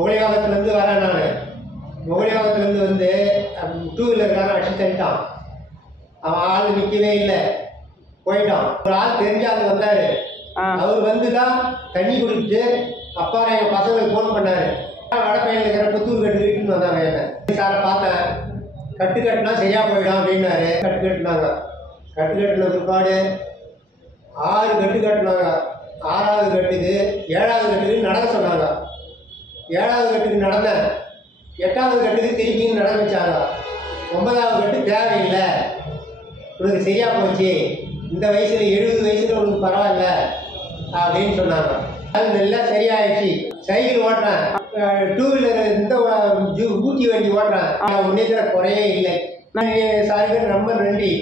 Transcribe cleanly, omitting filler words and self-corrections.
முகலிவாகத்துலேருந்து வரேன் நான். முகலிவாகத்துலேருந்து வந்து 2 வீலர்காரன் அடிச்சு தள்ளிட்டான். அவன் ஆள் நிற்கவே இல்லை, போயிட்டான். ஒரு ஆள் தெரிஞ்ச ஆள் வந்தார். அவர் வந்து தான் தண்ணி குடிச்சிட்டு அப்பா எங்கள் பசங்களுக்கு ஃபோன் பண்ணார். வடப்பையில் இருக்கிற புத்தூர் கட்டு வீட்டுன்னு வந்தாங்க. என்ன சாரை பார்த்தேன், கட்டு கட்டினா சரியாக போயிடும் அப்படின்னாரு. கட்டு கட்டினாங்க. கட்டு கட்டின பிற்பாடு 6 கட்டு கட்டினாங்க. 6வது கட்டுக்கு 7வது கட்டுக்கு நடக்க சொன்னாங்க. 7வது கட்டுக்கு நடந்தேன். 8வது கட்டுக்கு திருப்பியும் நடக்க வச்சாங்க. 9வது கட்டு தேவையில்லை, உனக்கு சரியாக போச்சு, இந்த வயசில் 70 வயசில் உனக்கு பரவாயில்ல அப்படின்னு சொன்னாங்க. அது நல்லா சரியாயிடுச்சு. சைக்கிள் ஓட்டுறேன், 2 வீலர் இந்த ஊட்டி வண்டி ஓட்டுறேன். முன்னேற்ற குறையே இல்லை. சாருக்கு ரொம்ப நன்றி.